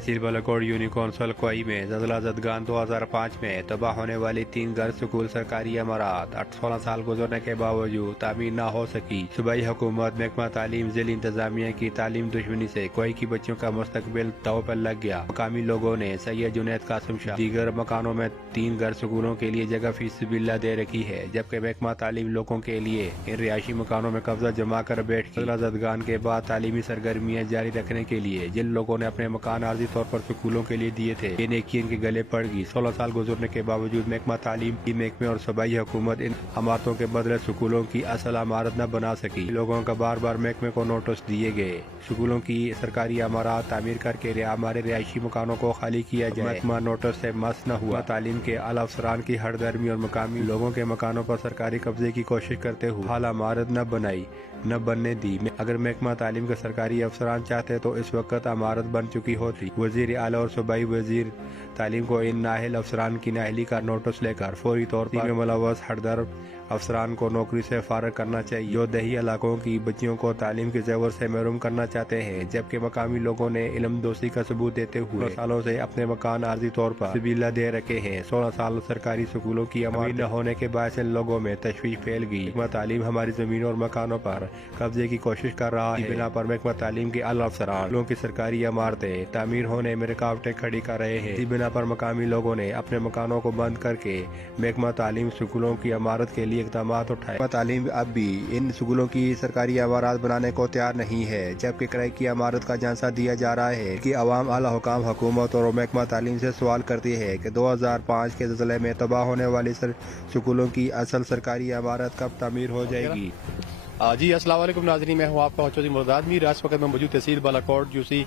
तहसील बालाकोट यूनिकॉन्सल कोई में ज़लज़ला ज़दगान 2005 में तबाह होने वाली 3 गर्ल्स स्कूल सरकारी इमारत 16 साल गुजरने के बावजूद तामीर न हो सकी। सूबाई हुकूमत महकमा तालीम ज़िली इंतजामिया की तालीम दुश्मनी से कोई की बच्चों का मुस्तकबिल दांव पर लग गया। मकामी लोगों ने सैयद जुनैद कासिम शाह दीगर मकानों में 3 गर्ल्स स्कूलों के लिए जगह फीसबिल्ला दे रखी है, जबकि महकमा तालीम लोगों के लिए इन रिहायशी मकानों में कब्जा जमा कर बैठ ज़लज़ला ज़दगान के बाद तालीमी सरगर्मियाँ जारी रखने के लिए जिन लोगों ने अपने मकान आर्जी तौर पर स्कूलों के लिए दिए थे, ये नेकी इनके गले पड़ गई। 16 साल गुजरने के बावजूद महकमा तालीम की महकमे और सूबाई हुकूमत इन इमारतों के बदले स्कूलों की असल इमारत न बना सकी। लोगों का बार बार महकमे को नोटिस दिए गए, स्कूलों की सरकारी इमारत तामीर करके हमारे रिहायशी मकानों को खाली किया जाए। महकमा नोटिस से मस न हुआ। तालीम के आला अफसरान की हरदर्मी और मकामी लोगों के मकानों पर सरकारी कब्जे की कोशिश करते हुए हाल इमारत न बनाई न बनने दी। अगर महकमा तालीम के सरकारी अफसरान चाहते तो इस वक्त इमारत बन चुकी होती। वजीर आला और सूबाई वजीर तालीम को इन नाहिल अफसरान की नाहली का नोटिस लेकर फौरी तौर पर मुलव्वस हरदर अफसरान को नौकरी से फारग करना चाहिए, जो दही इलाकों की बच्चियों को तालीम के ज़ेवर से महरूम करना चाहते हैं, जबकि मकामी लोगों ने इल्म दोस्ती का सबूत देते हुए सालों से अपने मकान आर्जी तौर पर तब्दीला दे रखे हैं। 16 साल सरकारी स्कूलों की इमारत न होने के बायस लोगों में तशवीश फैल गई। महकमा तालीम हमारी जमीनों और मकानों पर कब्जे की कोशिश कर रहा है। बिना पर महकमा तालीम के आला अफसरान लोगों की सरकारी इमारतें तामीर होने में रुकावटें खड़ी कर रहे हैं। इसी बिना पर मकामी लोगों ने अपने मकानों को बंद करके महकमा तालीम स्कूलों की इमारत के लिए इक़दाम उठाए। तालीम अब भी इन स्कूलों की सरकारी इमारत बनाने को तैयार नहीं है, जबकि किराए की इमारत का झांसा दिया जा रहा है कि अवाम आला हुकाम हुकूमत और महकमा तालीम से सवाल करती है कि 2005 के ज़लज़ले में तबाह होने वाली स्कूलों की असल सरकारी इमारत कब तामीर हो जाएगी। जी अस्सलाम वालेकुम नाज़रीन, मैं हूँ आपका चौधरी मुराद मीर। इस वक्त मैं मौजूद तहसील बालाकोट यूसी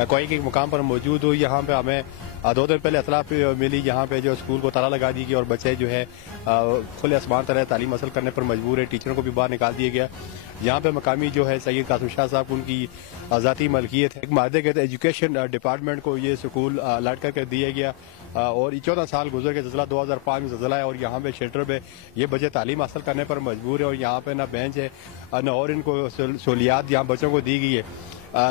कोई के मुकाम पर मौजूद हूँ। यहाँ पे हमें 2 दिन पहले इतला मिली, यहाँ पे जो स्कूल को ताला लगा दी गया और बच्चे जो है खुले आसमान तरह तालीम हासिल करने पर मजबूर है। टीचरों को भी बाहर निकाल दिया गया। यहाँ पे मकामी जो है सैयद कासिम शाह साहब उनकी ज़ाती मलकियत है। एक माहदे के एजुकेशन डिपार्टमेंट को ये स्कूल अलर्ट करके दिया गया और 14 साल गुजर के ज़लज़ला 2005 में ज़लज़ला है और यहाँ पे शेल्टर पे ये बच्चे तालीम हासिल करने पर मजबूर है और यहाँ पे ना बेंच है न और इनको सहूलियात यहाँ बच्चों को दी गई है।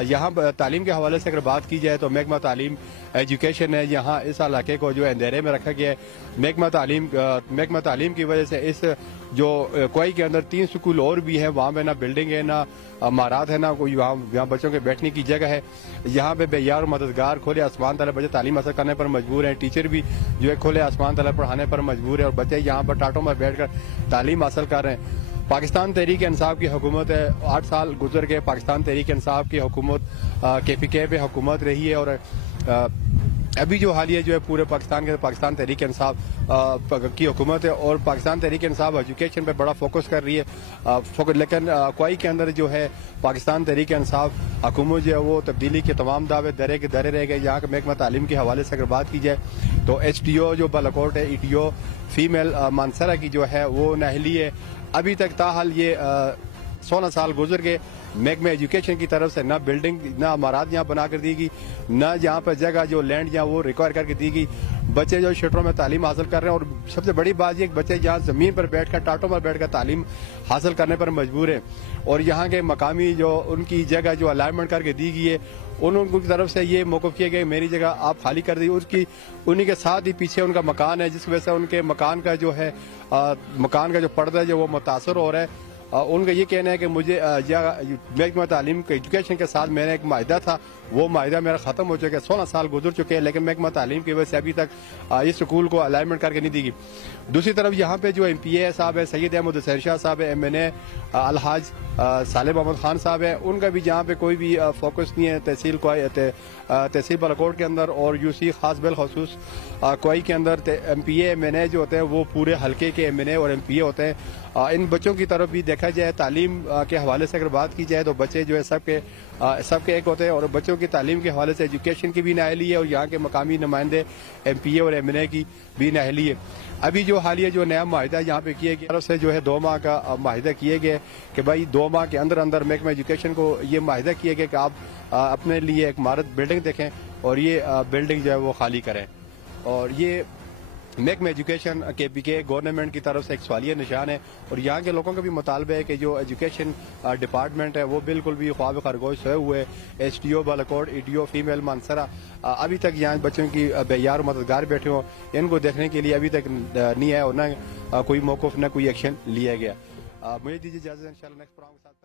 यहाँ तालीम के हवाले से अगर बात की जाए तो महकमा तालीम एजुकेशन है, यहाँ इस इलाके को जो है अंधेरे में रखा गया है। महकमा तालीम की वजह से इस जो कोई के अंदर 3 स्कूल और भी है, वहाँ पे ना बिल्डिंग है ना इमारत है ना कोई वहाँ बच्चों के बैठने की जगह है। यहाँ पे बेयार और मददगार खुले आसमान तले बच्चे तालीम हासिल करने पर मजबूर हैं। टीचर भी जो है खुले आसमान तले पढ़ाने पर मजबूर है और बच्चे यहाँ पर टाटों में बैठ कर तालीम हासिल कर रहे हैं। पाकिस्तान तहरीक इंसाफ की हुकूमत है, 8 साल गुजर गए। पाकिस्तान तहरीक इंसाफ की हुकूमत KPK पे हुकूमत रही है और अभी जो हालिया जो है पूरे पाकिस्तान के पाकिस्तान तहरीक इंसाफ की हुकूमत है और पाकिस्तान तहरीक इंसाफ एजुकेशन पे बड़ा फोकस कर रही है। लेकिन कोई के अंदर जो है पाकिस्तान तहरीक इंसाफ हुकूमत जो है वो तब्दीली के तमाम दावे दरे के दरे रह गए। यहाँ के महकमा तालीम के हवाले से अगर बात की जाए तो HTO जो बालाकोट है, ETO फीमेल मानसरा की जो है वो नाहली है। अभी तक ताहाल ये 16 साल गुजर गए, महकमे एजुकेशन की तरफ से न बिल्डिंग न इमारत यहाँ बना कर दी गई, न यहाँ पर जगह जो लैंड यहाँ वो रिक्वायर करके दी गई। बच्चे जो शटरों में तालीम हासिल कर रहे हैं और सबसे बड़ी बात ये बच्चे यहाँ जमीन पर बैठकर टाटों पर बैठकर तालीम हासिल करने पर मजबूर है और यहाँ के मकामी जो उनकी जगह जो अलाइनमेंट करके दी गई है उनकी तरफ से ये मौक़िफ़ किया गया मेरी जगह आप खाली कर दी। उसकी उन्हीं के साथ ही पीछे उनका मकान है, जिस वजह से उनके मकान का जो है मकान का जो पर्दा है जो वो मुतासर हो रहा है। उनका ये कहना है कि मुझे महकमा तालीम के एजुकेशन के साथ मेरा एक माहिदा था, वो माहिदा मेरा ख़त्म हो चुका है। 16 साल गुजर चुके हैं लेकिन महकमा तालीम की वजह से अभी तक इस स्कूल को अलाइनमेंट करके नहीं दी गई। दूसरी तरफ यहाँ पे जो MPA साहब है सैयद अहमद हुसैन शाह साहब है, MNA अलहाज सालिम अहमद खान साहब है, उनका भी यहाँ पे कोई भी फोकस नहीं है तहसील बालाकोट के अंदर और UC खास बिलखसूस कोई के अंदर MPA MNA जो होते हैं वो पूरे हल्के के MNA और MPA होते हैं। इन बच्चों की तरफ भी देखा जाए तालीम के हवाले से अगर बात की जाए तो बच्चे जो है सबके एक होते हैं और बच्चों की तालीम के हवाले से एजुकेशन की भी नाहली है और यहाँ के मकामी नुमाइंदे MPA और MNA की भी नाहली है। अभी जो हालिया जो नया माहिदा यहाँ पे किए गए तरफ से जो है 2 माह का माहिदा किए गए कि भाई 2 माह के अंदर अंदर महकमा एजुकेशन को ये माहिदा किए गए कि आप अपने लिए एक इमारत बिल्डिंग देखें और ये बिल्डिंग जो है वो खाली करें। और ये محکمہ ایجوکیشن کے پی کے گورنمنٹ کی طرف سے ایک سوالیہ نشان ہے، اور یہاں کے لوگوں کا بھی مطالبہ ہے کہ جو ایجوکیشن ڈپارٹمنٹ ہے وہ بالکل بھی خواب خرگوش سوئے ہوئے، S T O Balakot, E D O female Mansehra ابھی تک یہاں بچوں کی بیار و مددگار بیٹھے ہوں، ان کو دیکھنے کے لیے ابھی تک نہیں ہے اور نہ کوئی موقف نہ کوئی ایکشن لیا گیا۔ مجھے دیجیے اجازت، انشاءاللہ نیکسٹ پروگرام کے ساتھ